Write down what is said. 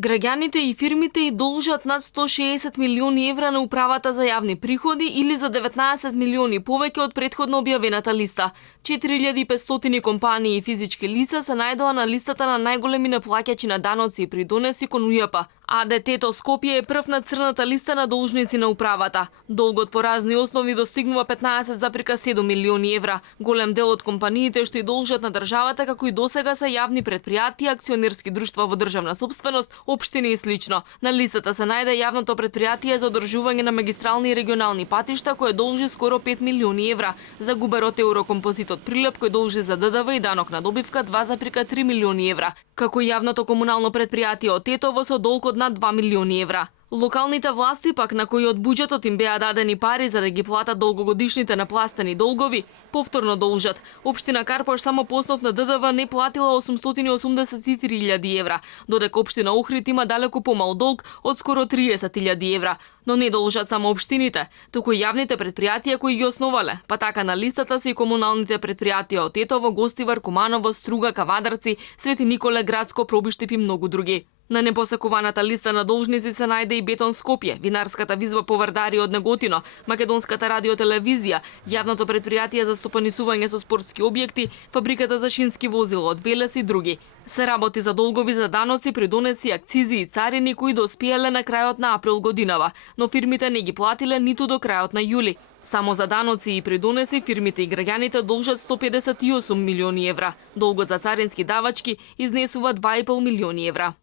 Граѓаните и фирмите и должат над 160 милиони евра на управата за јавни приходи или за 19 милиони повеќе од претходно објавената листа. 4500 компании и физички лица се најдоа на листата на најголеми неплаќачи на даноци и придонеси кон УЈП. АДТ-то Скопје е прв на црната листа на должници на управата. Долгот по разни основи достигнува 15,7 милиони евра. Голем дел од компаниите што и должат на државата, како и досега, се јавни претпријатија, акционерски друштва во државна сопственост, општини и слично. На листата се најде јавното претпријатие за одржување на магистрални и регионални патишта, кое должи скоро 5 милиони евра. За губерот Еврокомпозитот Прилеп, кој должи за ДДВ и данок на добивка 2,3 милиони евра. Како јавното комунално претпријатие од Тетово со долг од над 2 милиони евра. Локалните власти пак, на кои од буџетот им беа дадени пари за да ги платат долгогодишните напластени долгови, повторно должат. Општина Карпош само по основ на ДДВ не платила 883.000 евра, додека општина Охрид има далеку помал долг од скоро 30.000 евра. Но не должат само општините, туку и јавните претпријатија кои ги основале, па така на листата се и комуналните претпријатија од Тетово, Гостивар, Куманово, Струга, Кавадарци, Свети Николе, Градско, Пробиштип и многу други. На непосекуваната листа на должници се најде и Бетон Скопје, винарската визба Повардари од Неготино, Македонската радиотелевизија, јавното претпријатие за стопанисување со спортски објекти, фабриката за шински возила од Велес и други. Се работи за долгови за даноци, придонеси, акцизи и царини кои доспееле на крајот на април годинава, но фирмите не ги платиле ниту до крајот на јули. Само за даноци и придонеси фирмите и граѓаните должат 158 милиони евра. Долгот за царински давачки изнесува 2,5 милиони евра.